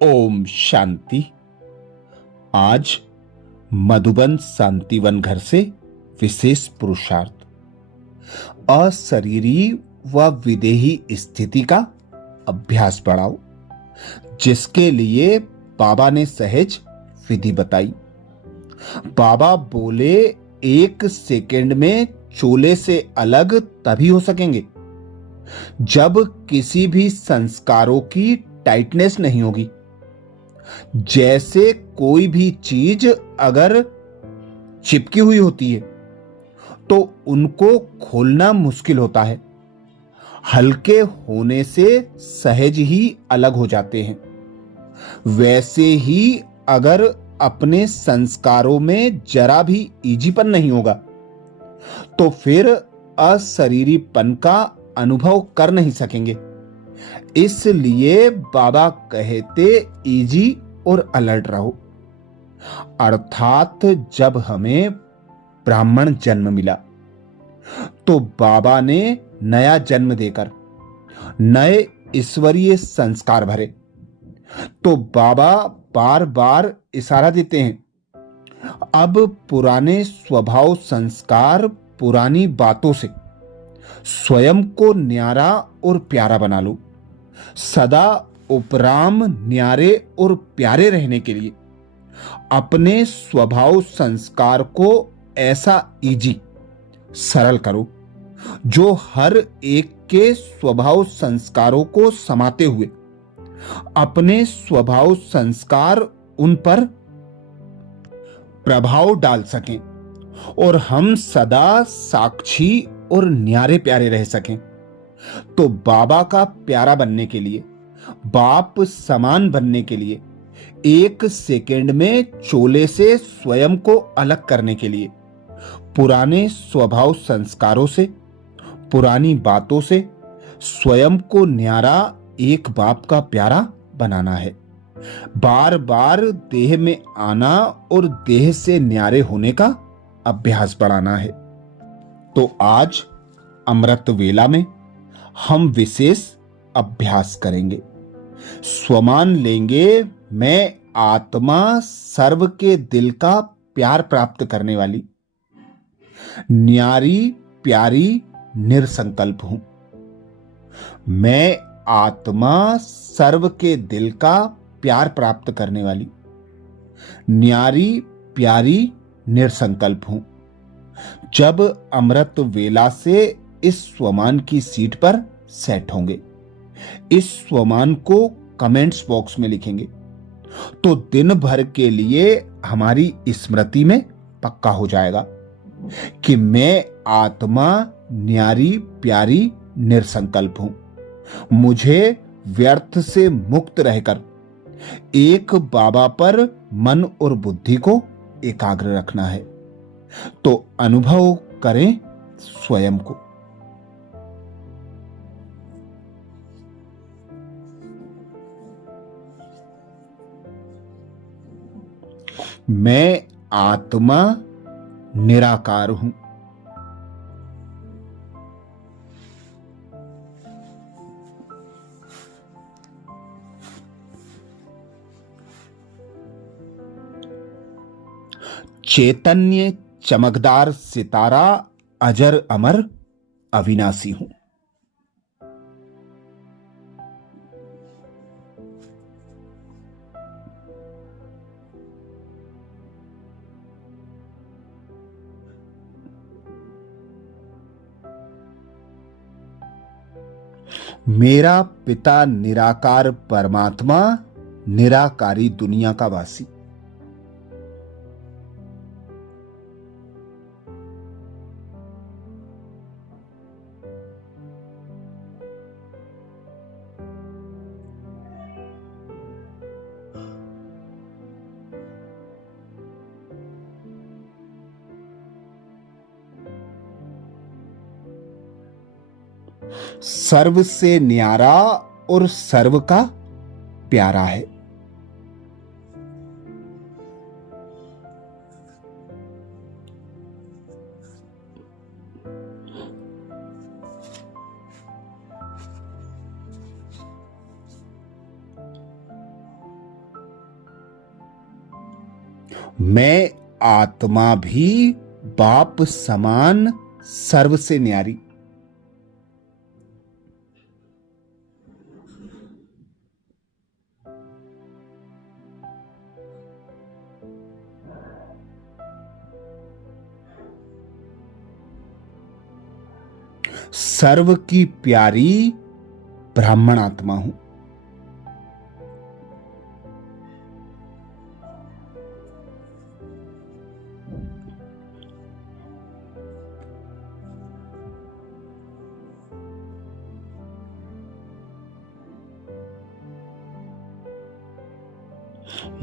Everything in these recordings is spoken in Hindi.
ओम शांति। आज मधुबन शांतिवन घर से विशेष पुरुषार्थ अशरीरी व विदेही स्थिति का अभ्यास बढ़ाओ, जिसके लिए बाबा ने सहज विधि बताई। बाबा बोले, 1 सेकंड में चोले से अलग तभी हो सकेंगे जब किसी भी संस्कारों की टाइटनेस नहीं होगी। जैसे कोई भी चीज अगर चिपकी हुई होती है तो उनको खोलना मुश्किल होता है, हल्के होने से सहज ही अलग हो जाते हैं। वैसे ही अगर अपने संस्कारों में जरा भी इजीपन नहीं होगा तो फिर अशरीरीपन का अनुभव कर नहीं सकेंगे। इसलिए बाबा कहते इजी और अलर्ट रहो। अर्थात जब हमें ब्राह्मण जन्म मिला तो बाबा ने नया जन्म देकर नए ईश्वरीय संस्कार भरे। तो बाबा बार बार इशारा देते हैं, अब पुराने स्वभाव संस्कार पुरानी बातों से स्वयं को न्यारा और प्यारा बना लो। सदा उपराम न्यारे और प्यारे रहने के लिए अपने स्वभाव संस्कार को ऐसा इजी सरल करो जो हर एक के स्वभाव संस्कारों को समाते हुए अपने स्वभाव संस्कार उन पर प्रभाव डाल सकें और हम सदा साक्षी और न्यारे प्यारे रह सकें। तो बाबा का प्यारा बनने के लिए, बाप समान बनने के लिए, 1 सेकंड में चोले से स्वयं को अलग करने के लिए पुराने स्वभाव संस्कारों से, पुरानी बातों से स्वयं को न्यारा एक बाप का प्यारा बनाना है। बार बार देह में आना और देह से न्यारे होने का अभ्यास बढ़ाना है। तो आज अमृत वेला में हम विशेष अभ्यास करेंगे। स्वमान लेंगे, मैं आत्मा सर्व के दिल का प्यार प्राप्त करने वाली न्यारी प्यारी निरसंकल्प हूं। मैं आत्मा सर्व के दिल का प्यार प्राप्त करने वाली न्यारी प्यारी निरसंकल्प हूं। जब अमृत वेला से इस स्वमान की सीट पर सेट होंगे, इस स्वमान को कमेंट्स बॉक्स में लिखेंगे तो दिन भर के लिए हमारी स्मृति में पक्का हो जाएगा कि मैं आत्मा न्यारी प्यारी निरसंकल्प हूं। मुझे व्यर्थ से मुक्त रहकर एक बाबा पर मन और बुद्धि को एकाग्र रखना है। तो अनुभव करें स्वयं को। मैं आत्मा निराकार हूं। चैतन्य चमकदार सितारा, अजर अमर अविनाशी हूं। मेरा पिता निराकार परमात्मा निराकारी दुनिया का वासी। सर्व से न्यारा और सर्व का प्यारा है। मैं आत्मा भी बाप समान सर्व से न्यारी। सर्व की प्यारी ब्राह्मण आत्मा हूं।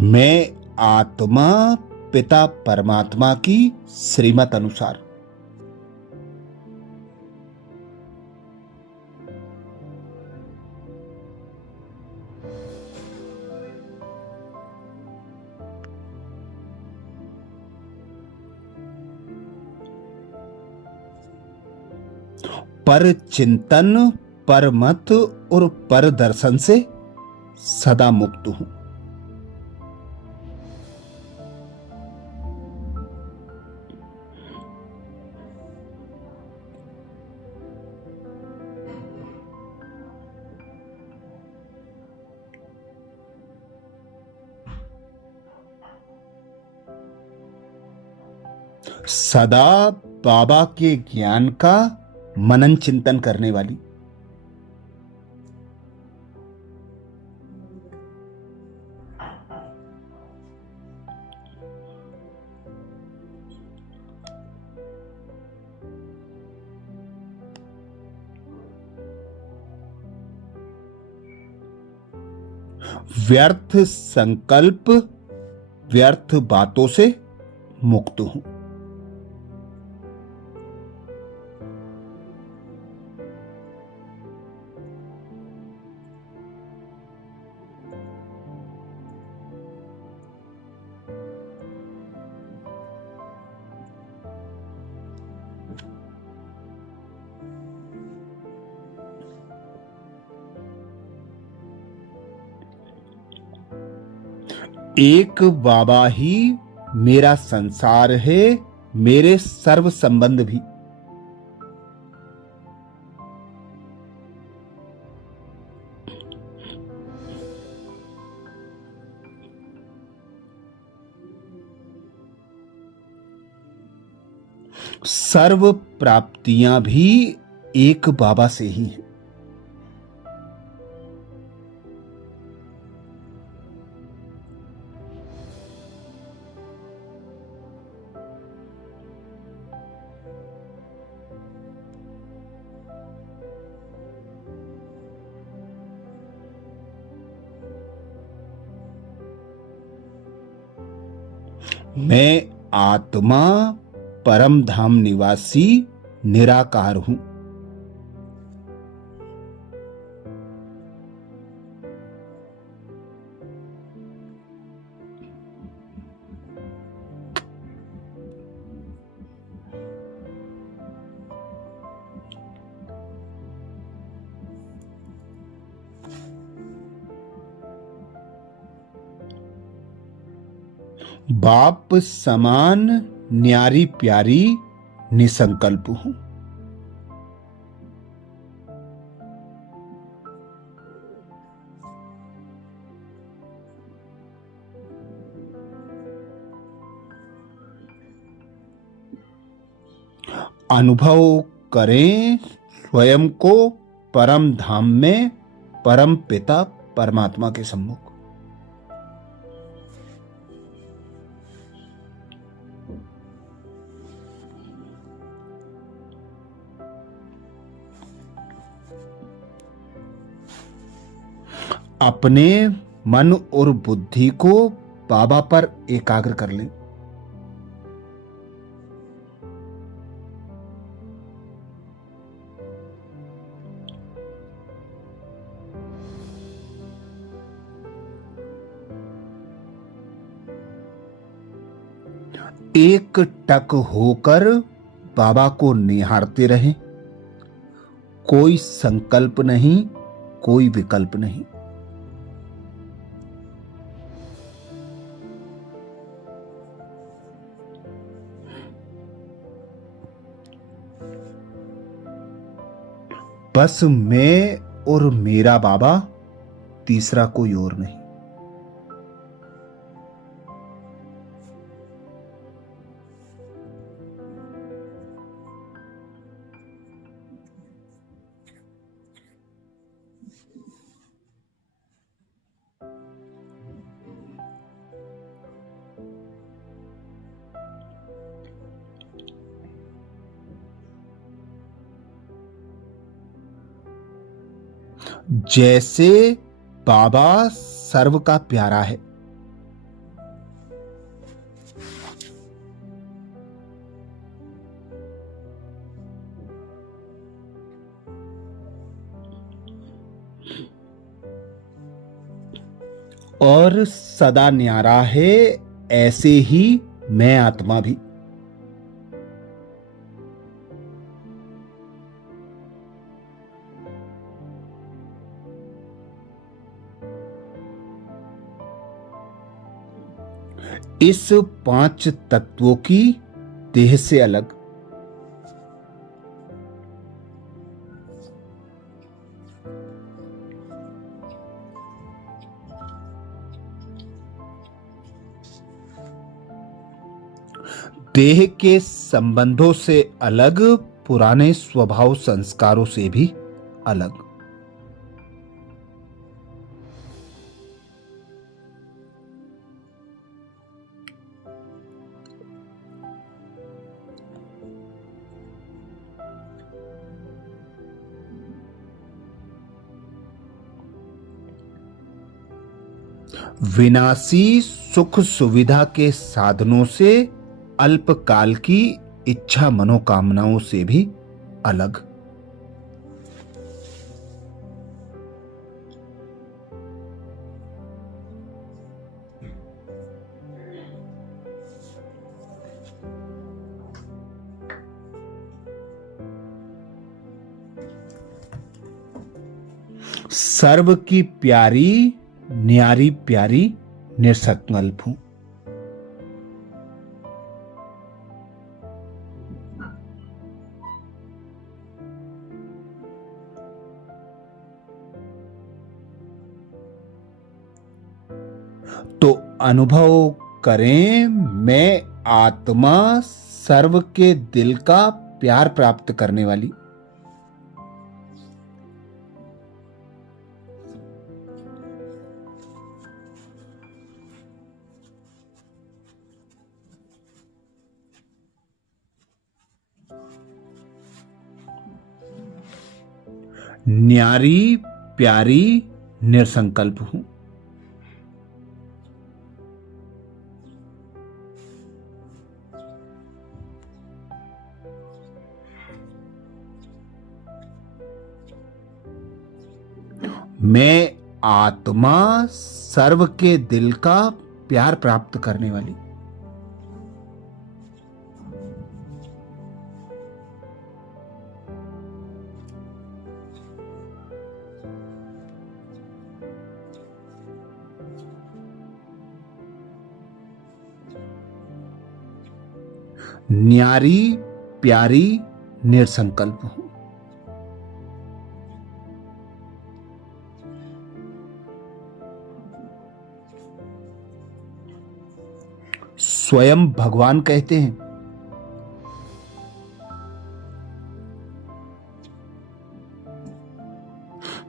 मैं आत्मा पिता परमात्मा की श्रीमत अनुसार। पर चिंतन, पर मत और पर दर्शन से सदा मुक्त हूं। सदा बाबा के ज्ञान का मनन चिंतन करने वाली। व्यर्थ संकल्प, व्यर्थ बातों से मुक्त हूं। एक बाबा ही मेरा संसार है, मेरे सर्व संबंध भी। सर्व प्राप्तियां भी एक बाबा से ही हैं। मैं आत्मा परम धाम निवासी निराकार हूं। बाप समान न्यारी प्यारी निसंकल्प हूं। अनुभव करें स्वयं को परम धाम में, परम पिता परमात्मा के सम्मुख। अपने मन और बुद्धि को बाबा पर एकाग्र कर लें। एक टक होकर बाबा को निहारते रहें। कोई संकल्प नहीं, कोई विकल्प नहीं। बस मैं और मेरा बाबा, तीसरा कोई और नहीं। जैसे बाबा सर्व का प्यारा है, और सदा न्यारा है, ऐसे ही मैं आत्मा भी। इस पांच तत्वों की देह से अलग, देह के संबंधों से अलग, पुराने स्वभाव संस्कारों से भी अलग। विनाशी सुख सुविधा के साधनों से, अल्पकाल की इच्छा मनोकामनाओं से भी अलग। सर्व की प्यारी, न्यारी प्यारी, निसंकल्प हूं। तो अनुभव करें, मैं आत्मा सर्व के दिल का प्यार प्राप्त करने वाली। न्यारी प्यारी निसंकल्प हूं। मैं आत्मा सर्व के दिल का प्यार प्राप्त करने वाली। न्यारी प्यारी निसंकल्प हूं। स्वयं भगवान कहते हैं,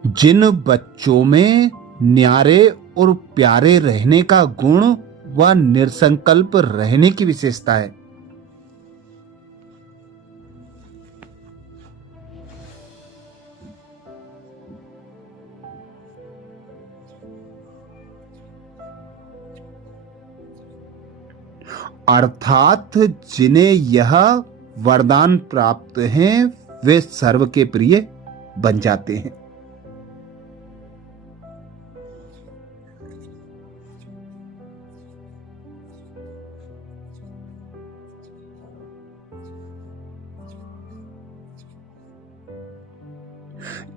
जिन बच्चों में न्यारे और प्यारे रहने का गुण व निसंकल्प रहने की विशेषता है, अर्थात जिन्हें यह वरदान प्राप्त हैं, वे सर्व के प्रिय बन जाते हैं।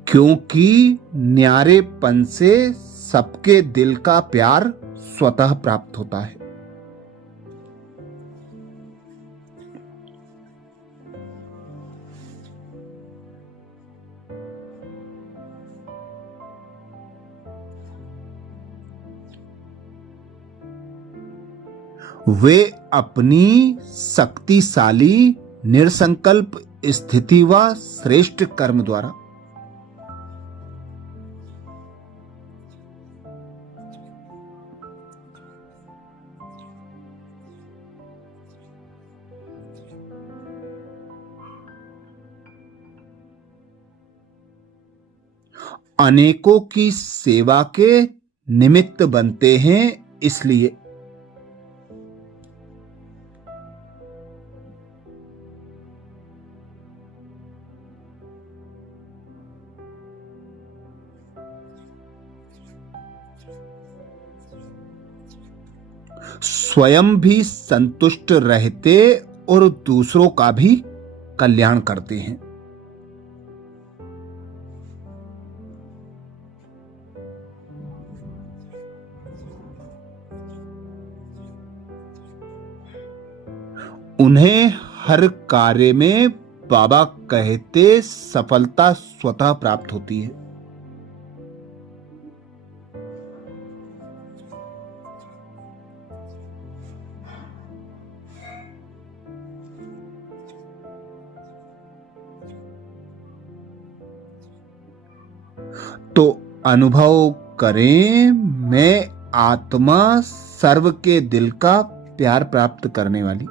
क्योंकि न्यारेपन से सबके दिल का प्यार स्वतः प्राप्त होता है। वे अपनी शक्तिशाली निरसंकल्प स्थिति व श्रेष्ठ कर्म द्वारा अनेकों की सेवा के निमित्त बनते हैं। इसलिए स्वयं भी संतुष्ट रहते और दूसरों का भी कल्याण करते हैं। उन्हें हर कार्य में बाबा कहते सफलता स्वतः प्राप्त होती है। तो अनुभव करें, मैं आत्मा सर्व के दिल का प्यार प्राप्त करने वाली।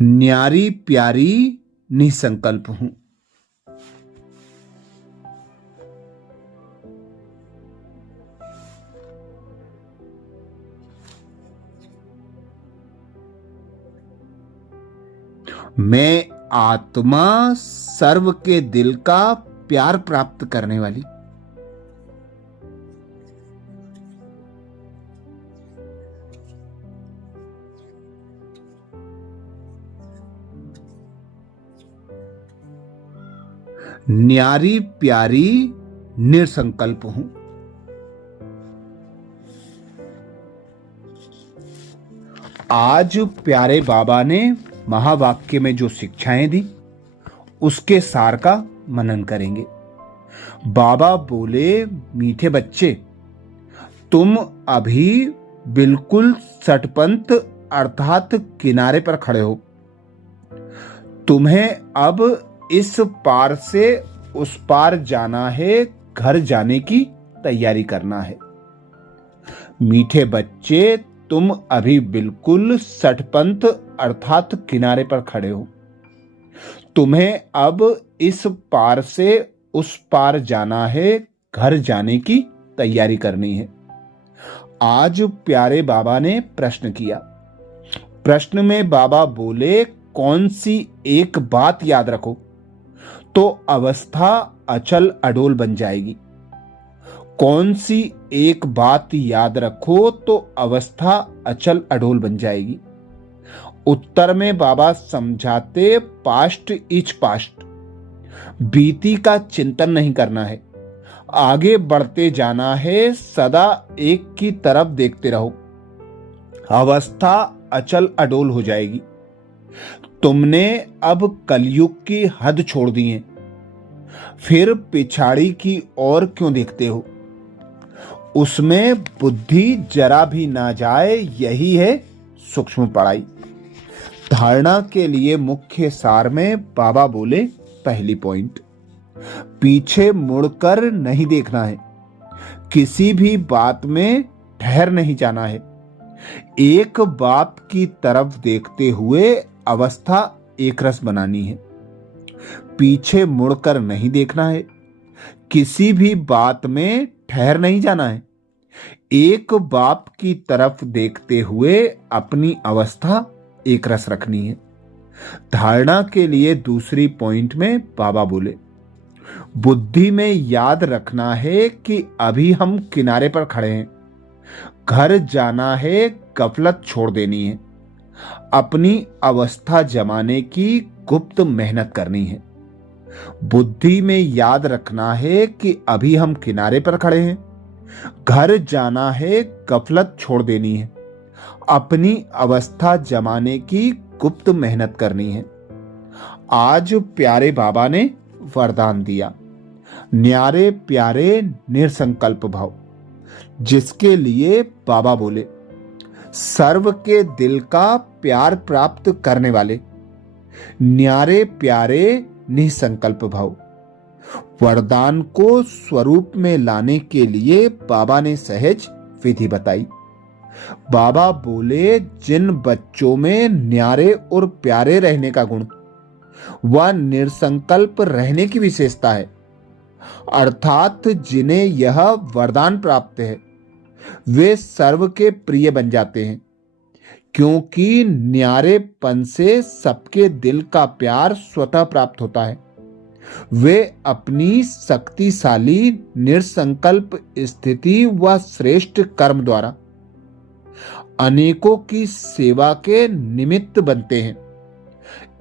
न्यारी प्यारी निसंकल्प हूं। मैं आत्मा सर्व के दिल का प्यार प्राप्त करने वाली। न्यारी प्यारी निसंकल्प हूं। आज प्यारे बाबा ने महावाक्य में जो शिक्षाएं दी उसके सार का मनन करेंगे। बाबा बोले, मीठे बच्चे, तुम अभी बिल्कुल सटपंथ अर्थात किनारे पर खड़े हो। तुम्हें अब इस पार से उस पार जाना है, घर जाने की तैयारी करना है। मीठे बच्चे, तुम अभी बिल्कुल सटपंथ अर्थात किनारे पर खड़े हो। तुम्हें अब इस पार से उस पार जाना है, घर जाने की तैयारी करनी है। आज प्यारे बाबा ने प्रश्न किया। प्रश्न में बाबा बोले, कौन सी एक बात याद रखो तो अवस्था अचल अडोल बन जाएगी। कौन सी एक बात याद रखो तो अवस्था अचल अडोल बन जाएगी। उत्तर में बाबा समझाते, पास्ट इज पास्ट, बीती का चिंतन नहीं करना है, आगे बढ़ते जाना है, सदा एक की तरफ देखते रहो, अवस्था अचल अडोल हो जाएगी। तुमने अब कलयुग की हद छोड़ दी है, फिर पिछाड़ी की ओर क्यों देखते हो। उसमें बुद्धि जरा भी ना जाए, यही है सूक्ष्म पढ़ाई। धारणा के लिए मुख्य सार में बाबा बोले, पहली पॉइंट, पीछे मुड़कर नहीं देखना है, किसी भी बात में ठहर नहीं जाना है, एक बात की तरफ देखते हुए अवस्था एक रस बनानी है। पीछे मुड़कर नहीं देखना है, किसी भी बात में ठहर नहीं जाना है, एक बात की तरफ देखते हुए अपनी अवस्था एक रस रखनी है। धारणा के लिए दूसरी पॉइंट में बाबा बोले, बुद्धि में याद रखना है कि अभी हम किनारे पर खड़े हैं, घर जाना है, गफलत छोड़ देनी है, अपनी अवस्था जमाने की गुप्त मेहनत करनी है। बुद्धि में याद रखना है कि अभी हम किनारे पर खड़े हैं, घर जाना है, गफलत छोड़ देनी है, अपनी अवस्था जमाने की गुप्त मेहनत करनी है। आज प्यारे बाबा ने वरदान दिया, न्यारे प्यारे निसंकल्प भाव, जिसके लिए बाबा बोले, सर्व के दिल का प्यार प्राप्त करने वाले न्यारे प्यारे निसंकल्प भाव। वरदान को स्वरूप में लाने के लिए बाबा ने सहज विधि बताई। बाबा बोले, जिन बच्चों में न्यारे और प्यारे रहने का गुण व निसंकल्प रहने की विशेषता है, अर्थात जिन्हें यह वरदान प्राप्त है, वे सर्व के प्रिय बन जाते हैं, क्योंकि न्यारेपन से सबके दिल का प्यार स्वतः प्राप्त होता है। वे अपनी शक्तिशाली निसंकल्प स्थिति व श्रेष्ठ कर्म द्वारा अनेकों की सेवा के निमित्त बनते हैं,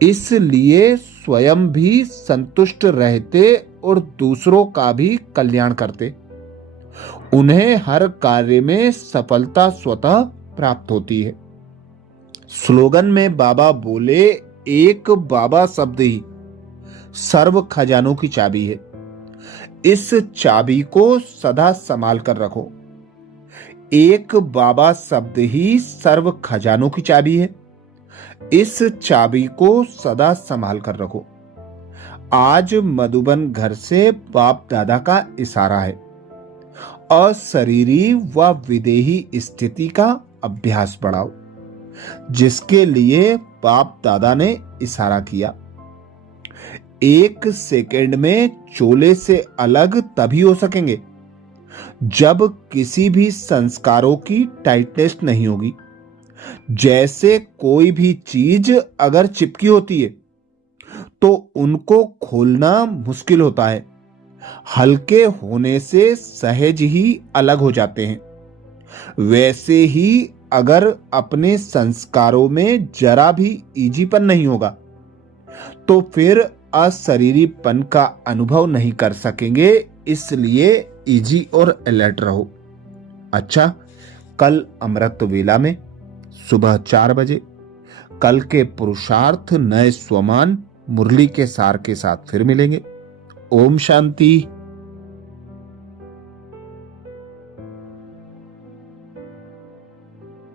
इसलिए स्वयं भी संतुष्ट रहते और दूसरों का भी कल्याण करते। उन्हें हर कार्य में सफलता स्वतः प्राप्त होती है। स्लोगन में बाबा बोले, एक बाबा शब्द ही सर्व खजानों की चाबी है, इस चाबी को सदा संभाल कर रखो। एक बाबा शब्द ही सर्व खजानों की चाबी है, इस चाबी को सदा संभाल कर रखो। आज मधुबन घर से बाप दादा का इशारा है, अशरीरी व विदेही स्थिति का अभ्यास बढ़ाओ, जिसके लिए बाप दादा ने इशारा किया। एक सेकंड में चोले से अलग तभी हो सकेंगे जब किसी भी संस्कारों की टाइटनेस नहीं होगी। जैसे कोई भी चीज अगर चिपकी होती है तो उनको खोलना मुश्किल होता है, हल्के होने से सहज ही अलग हो जाते हैं। वैसे ही अगर अपने संस्कारों में जरा भी ईजीपन नहीं होगा तो फिर अशरीरीपन का अनुभव नहीं कर सकेंगे, इसलिए इजी और अलर्ट रहो। अच्छा, कल अमृत वेला में सुबह 4 बजे कल के पुरुषार्थ नए स्वमान मुरली के सार के साथ फिर मिलेंगे। ओम शांति।